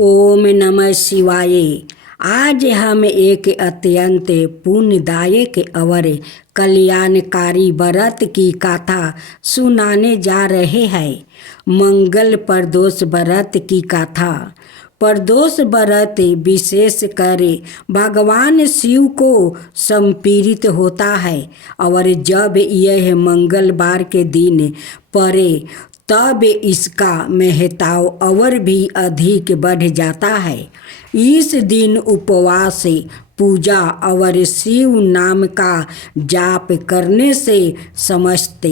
ओम नमः शिवाय। आज हम एक अत्यंत पुण्यदायक और कल्याणकारी व्रत की कथा सुनाने जा रहे हैं। मंगल प्रदोष व्रत की कथा। प्रदोष व्रत विशेष कर भगवान शिव को समर्पित होता है और जब यह मंगलवार के दिन पड़े तब इसका महत्व और भी अधिक बढ़ जाता है। इस दिन उपवास, पूजा और शिव नाम का जाप करने से समस्त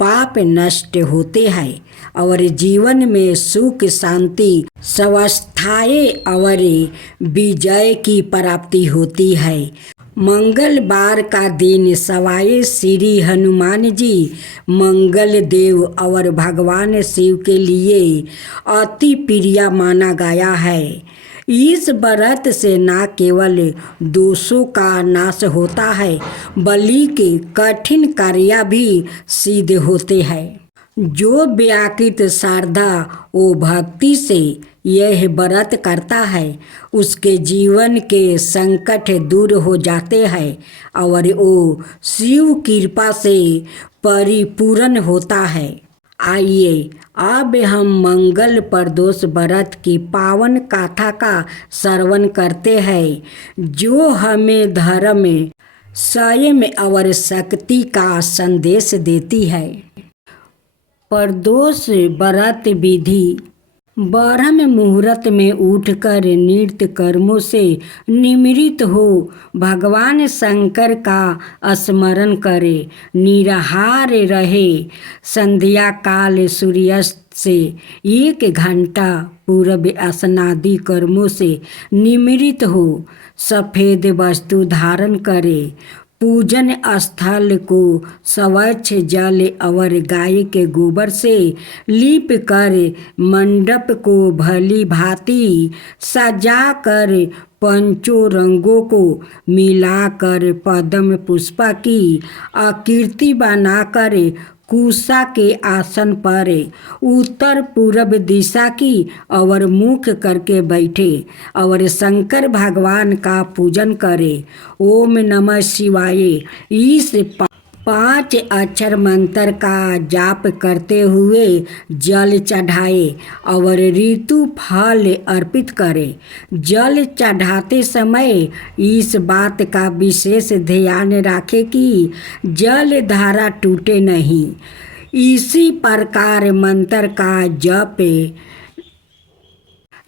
पाप नष्ट होते हैं और जीवन में सुख, शांति, स्वस्थाएं और विजय की प्राप्ति होती है। मंगलवार का दिन सवाए श्री हनुमान जी मंगल देव और भगवान शिव के लिए अति प्रिय माना गया है। इस व्रत से न केवल दोषों का नाश होता है बल्कि कठिन कार्य भी सिद्ध होते हैं। जो व्याकृत श्रद्धा व भक्ति से यह व्रत करता है उसके जीवन के संकट दूर हो जाते हैं और वो शिव कृपा से परिपूर्ण होता है। आइए अब हम मंगल प्रदोष व्रत की पावन कथा का श्रवण करते हैं, जो हमें धर्म, संयम और शक्ति का संदेश देती है। प्रदोष व्रत विधि। ब्रह्म मुहूर्त में उठकर नित्य कर्मों से निवृत्त हो भगवान शंकर का स्मरण करे, निराहार रहे, संध्या काल सूर्यास्त से 1 घंटा पूर्व स्नादि कर्मों से निवृत्त हो, सफ़ेद वस्तु धारण करे, पूजन स्थल को स्वच्छ जल और गाय के गोबर से लीप कर मंडप को भली भांति सजा कर पंचों रंगों को मिलाकर पद्म पुष्प की आकृति बनाकर कुशा के आसन पर उत्तर पूर्व दिशा की और मुख करके बैठे और शंकर भगवान का पूजन करे। ओम नमः शिवाय इस 5 अक्षर मंत्र का जाप करते हुए जल चढ़ाए और ऋतु फल अर्पित करे। जल चढ़ाते समय इस बात का विशेष ध्यान रखें कि जल धारा टूटे नहीं। इसी प्रकार मंत्र का जप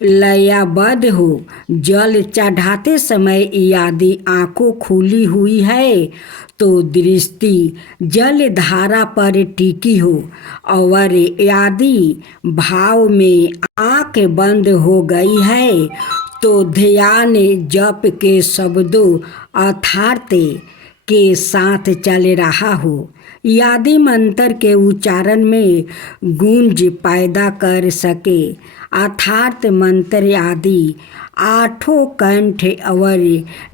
लयबद्ध हो। जल चढ़ाते समय यदि आंखों खुली हुई है तो दृष्टि जल धारा पर टिकी हो और यदि भाव में आंख बंद हो गई है तो ध्यान जप के शब्दों अर्थात के साथ चल रहा हो। यदि मंत्र के उच्चारण में गूंज पैदा कर सके अर्थात मंत्र आदि 8 कंठ और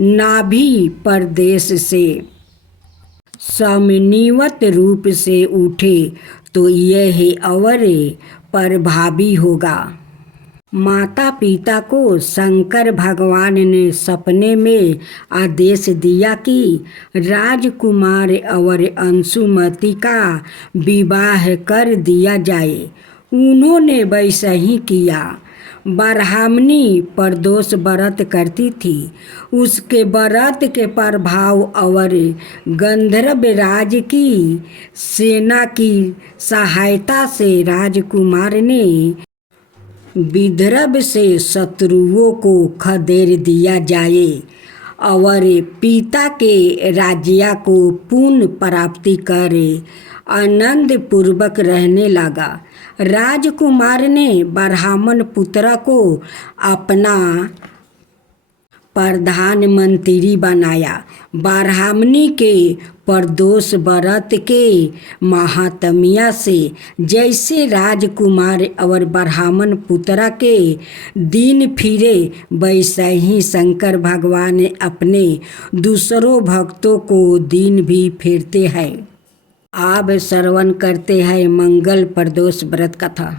नाभि प्रदेश से समन्वित रूप से उठे तो यह और प्रभावी होगा। माता पिता को शंकर भगवान ने सपने में आदेश दिया कि राजकुमार और अंशुमति का विवाह कर दिया जाए। उन्होंने वैसा ही किया। ब्राह्मणी प्रदोष व्रत करती थी। उसके व्रत के प्रभाव और गंधर्व राज की सेना की सहायता से राजकुमार ने विदर्भ से शत्रुओं को खदेड़ दिया जाए और पिता के राज्य को पुण्य प्राप्ति करे आनंद पूर्वक रहने लगा। राजकुमार ने ब्राह्मण पुत्र को अपना प्रधानमंत्री बनाया। ब्राह्मणी के प्रदोष व्रत के महात्म्य से जैसे राजकुमार और ब्राह्मण पुत्र के दिन फिरे वैसे ही शंकर भगवान अपने दूसरों भक्तों को दिन भी फिरते हैं। आप श्रवण करते हैं मंगल प्रदोष व्रत कथा।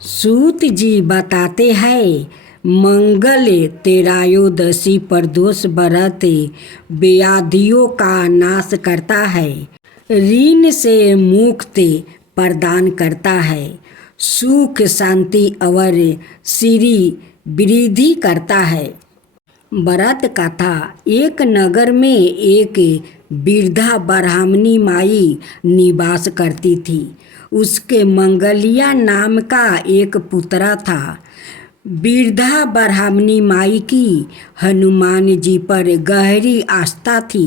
सूत जी बताते हैं मंगल तेरायोदशी प्रदोष व्रत व्याधियों का नाश करता है, ऋण से मुक्ति प्रदान करता है, सुख शांति और श्री वृद्धि करता है। व्रत कथा। एक नगर में एक वृद्धा ब्राह्मणी माई निवास करती थी। उसके मंगलिया नाम का एक पुत्र था। वृद्धा ब्राह्मणी माई की हनुमान जी पर गहरी आस्था थी।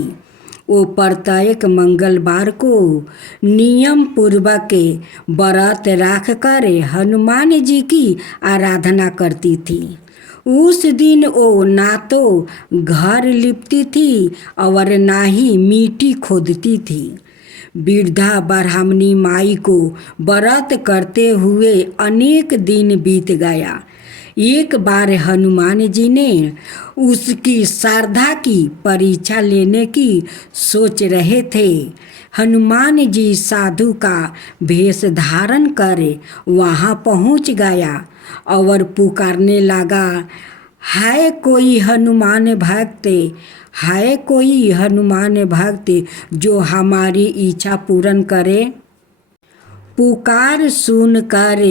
वो प्रत्येक मंगलवार को नियम पूर्वक व्रत रख कर हनुमान जी की आराधना करती थी। उस दिन वो ना तो घर लिपती थी और ना ही मिट्टी खोदती थी। वृद्धा ब्राह्मणी माई को व्रत करते हुए अनेक दिन बीत गया। एक बार हनुमान जी ने उसकी श्रद्धा की परीक्षा लेने की सोच रहे थे। हनुमान जी साधु का वेश धारण कर वहाँ पहुँच गया और पुकारने लगा, है कोई हनुमान भक्त, है कोई हनुमान भक्त जो हमारी इच्छा पूर्ण करे। पुकार सुनकर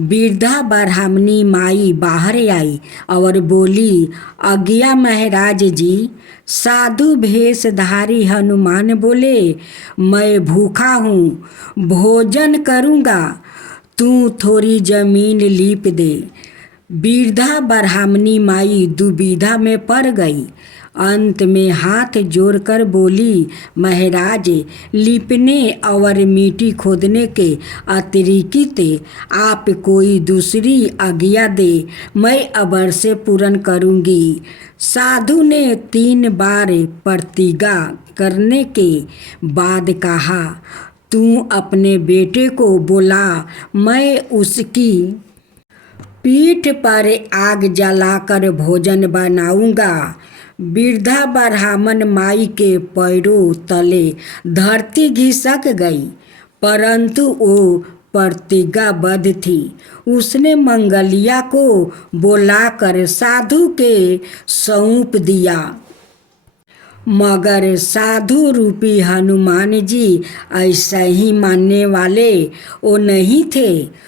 वृद्धा ब्राह्मणी माई बाहर आई और बोली, आज्ञा महाराज जी। साधु भेषधारी हनुमान बोले, मैं भूखा हूँ, भोजन करूँगा, तू थोड़ी जमीन लीप दे। वृद्धा ब्राह्मणी माई दुविधा में पड़ गई। अंत में हाथ जोड़कर बोली, महाराज, लिपने और मिट्टी खोदने के अतिरिक्त आप कोई दूसरी आज्ञा दे, मैं अवश्य पूर्ण करूँगी। साधु ने 3 बार प्रतिज्ञा करने के बाद कहा, तू अपने बेटे को बुला, मैं उसकी पीठ पर आग जलाकर भोजन बनाऊंगा। वृद्धा ब्राह्मण माई के पैरों तले धरती घिसक गई, परंतु वो प्रतिज्ञाबद्ध थी। उसने मंगलिया को बुलाकर साधु के सौंप दिया। मगर साधु रूपी हनुमान जी ऐसा ही मानने वाले वो नहीं थे।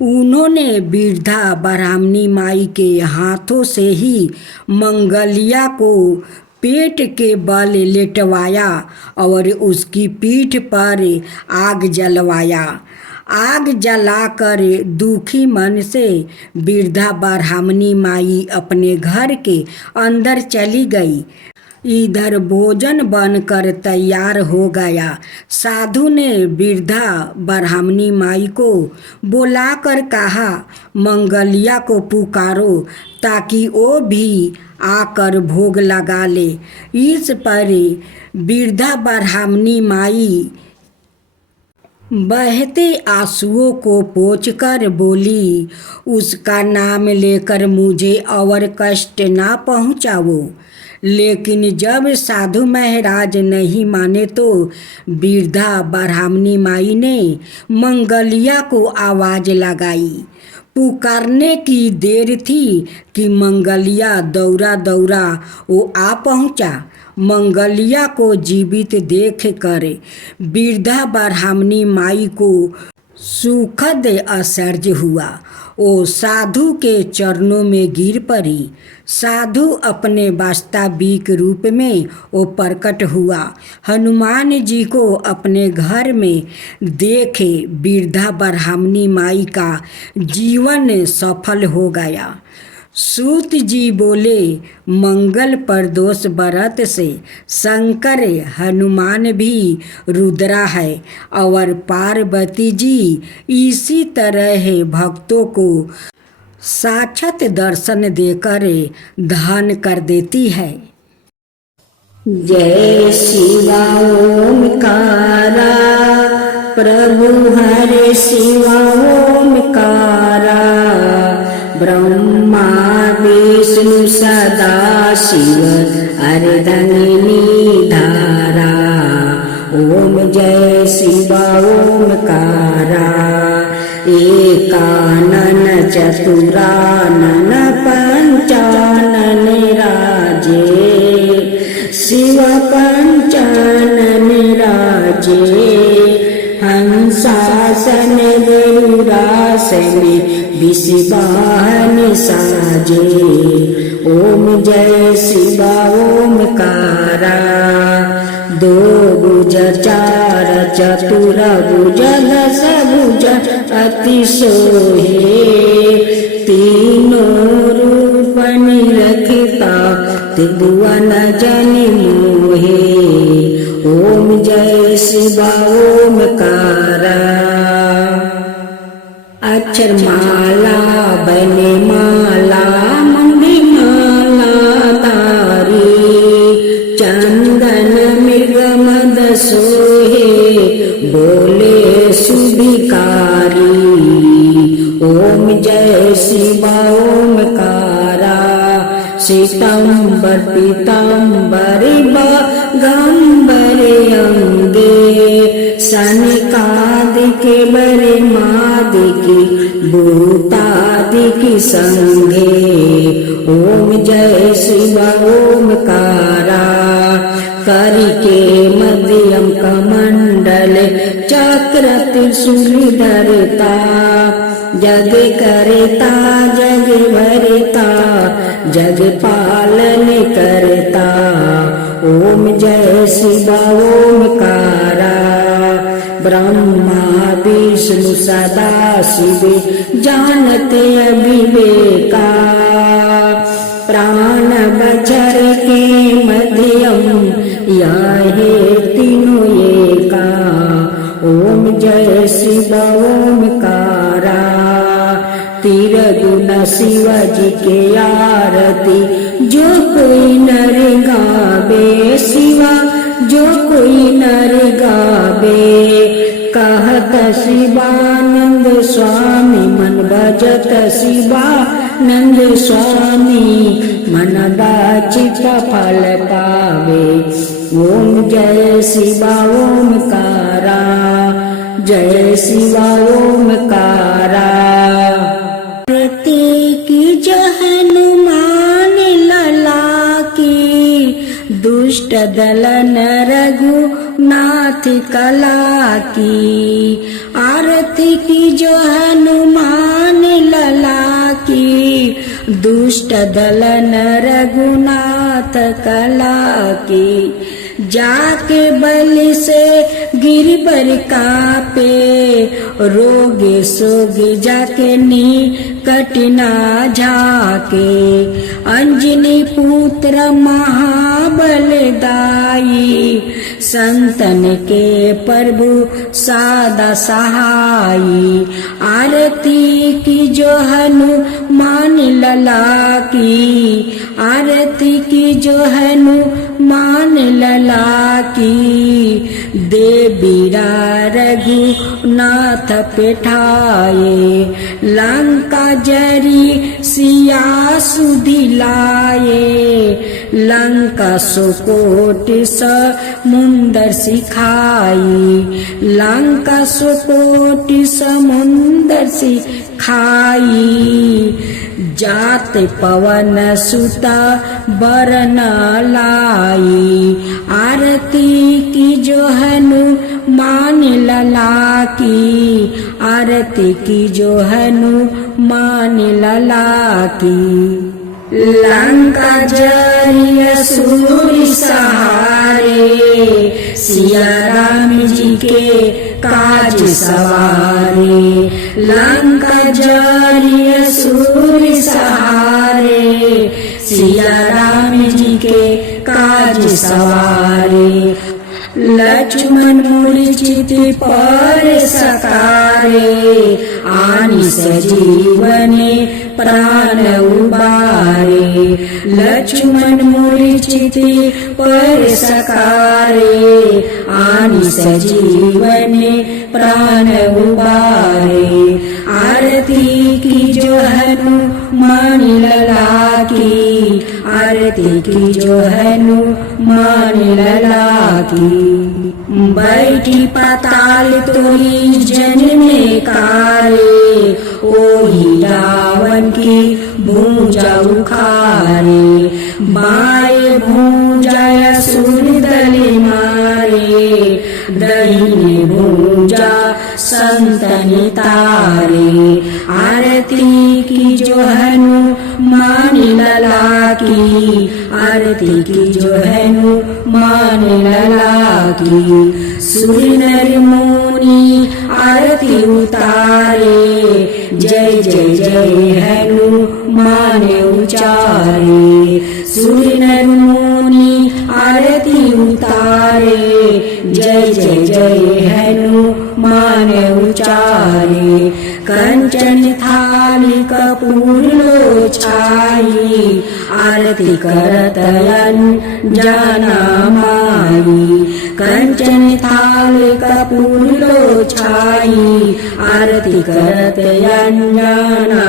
उन्होंने वृद्धा ब्राह्मणी माई के हाथों से ही मंगलिया को पेट के बल लेटवाया और उसकी पीठ पर आग जलवाया। आग जलाकर दुखी मन से वृद्धा ब्राह्मणी माई अपने घर के अंदर चली गई। इधर भोजन बनकर तैयार हो गया। साधु ने वृद्धा ब्राह्मणी माई को बुलाकर कहा, मंगलिया को पुकारो ताकि वो भी आकर भोग लगा ले। इस पर वृद्धा ब्राह्मणी माई बहते आंसुओं को पोंछकर बोली, उसका नाम लेकर मुझे और कष्ट ना पहुँचाओ। लेकिन जब साधु महाराज नहीं माने तो वृद्धा ब्राह्मणी माई ने मंगलिया को आवाज़ लगाई। पुकारने की देर थी कि मंगलिया दौड़ा दौड़ा वो आ पहुँचा। मंगलिया को जीवित देख कर वृद्धा ब्राह्मणी माई को सुखद आश्चर्य हुआ। वो साधु के चरणों में गिर पड़ी। साधु अपने वास्तविक रूप में वो प्रकट हुआ। हनुमान जी को अपने घर में देखे वृद्धा ब्राह्मणी माई का जीवन सफल हो गया। सूत जी बोले, मंगल प्रदोष व्रत से शंकर हनुमान भी रुद्रा है और पार्वती जी इसी तरह भक्तों को साक्षात दर्शन देकर धन कर देती है। जय शिवा ओमकारा, प्रभु हरे शिवा ओमकारा, ब्रह्मा विष्णु सदा शिव अर्धंगिनी धारा। ओम जय शिवा ओमकारा, एकानन चतुरानन शिव कंचन राजे हंसासन गरुड़ासन विषवाहन साजे। ओम जय शिव ओमकारा दो भुज चार चतुर भुज दस भुज अति सोहे तीनों रूप निरखता त्रिभुवन जनि मोहे। ओम जय शिव ओमकारा अक्षर माला बने माला मंगली माला तारी चंदन मृग मद सोहे बोले सुभिकारी। ओम जय शिव ओमकारा श्वेतांबर पीतांबर गंबर अंगे सनकादिके बरे मादिकी भूतादिकी संगे। ओम जय शिव ओमकारा करिके मध्यम कमंडल चक्र त्रिशूल धरता जग करता जग भरता जग पालन करता। ओम जय शिव ओमकारा ब्रह्मा विष्णु सदा शिव जानते अविवेका प्राण बचर के मध्यम याहे तीनों एका। ओम जय शिव ओमकारा तिरगुण शिव जी के आरती जो कोई नर गावे शिवा जो कोई नर गावे। कहत शिवानंद स्वामी मन भजत शिवानंद स्वामी मन वांछित फल पावे। ओम जय शिव ओमकारा जय शिव ओमकारा। की जय हनुमान लला की दुष्ट दलन रघुनाथ कला की। आरती की जो हनुमान लला की दुष्ट दलन रघुनाथ कला की। जाके बलि से गिरबर कापे रोगे सोगे जाके निकट ना झाके। अंजनी पुत्र महाबलदाई संतन के प्रभु सादा सहाई। आरती की जो हनुमान लला की आरती की जो हनुमान लला की। देवीरा रघुनाथ पेठाए लंका जरी सिया सुदिलाए। लंका सुकोटि समुंदर सिखाई लंका सुकोटि समुंदर सिखाई। जात पवन सुता बरन लाई। आरती की जो हनुमान लला की आरती की जो हनुमान लला की। लंका जरी असुर सहारे सिया राम जी के काज सवारे। लंका जरी असुर सहारे सिया राम जी के काज सवारे। लक्ष्मण मूर्छित पर सकारे आनि सजीवने प्राण उबारे। लक्ष्मण मूर्छित पर सकारे आनि सजीवने प्राण उबारे। आरती की जो हनुमान लला की आरती की जो हनुमान लला की। बैठी पाताल तोरी जन्मे कारे ओही रावण की भुजा उखारे। बाएं भुजाय सूर्यदली मारे दाहिने भुजा संतनि तारे आरती की जो हनुमान लला की आरती की जो हनुमान लला की सूर्य नर मुनि आरती उतारे जय जय जय हनुमान उचारे सूर्य नर मुनि आरती उतारे जय जय जय हनुमान उचारे कंचन थाली कपूर लो छाई आरती करत अंजना माई कंचन थाली कपूर लो छाई आरती करत अंजना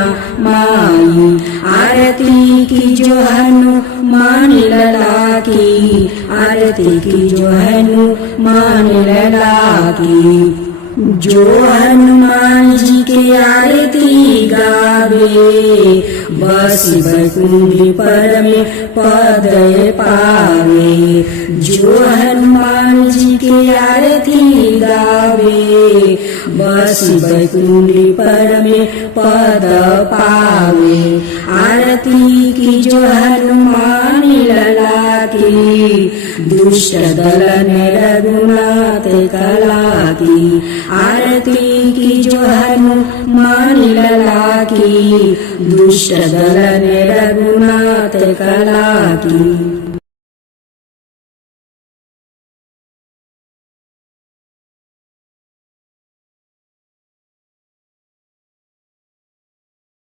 माई आरती की जो हनुमान लला की आरती की जो हनुमान लला की जो हनुमान जी के आरती गावे बस बैकुंठ पर में पद पावे जो हनुमान जी के आरती गावे बस बैकुंठ पर में पद पावे आरती की जो हनुमान लला की दुष्ट दल रघुनाथ कला की आरती की जो हनुमान लला की दुष्ट दल रघुनाथ कला की।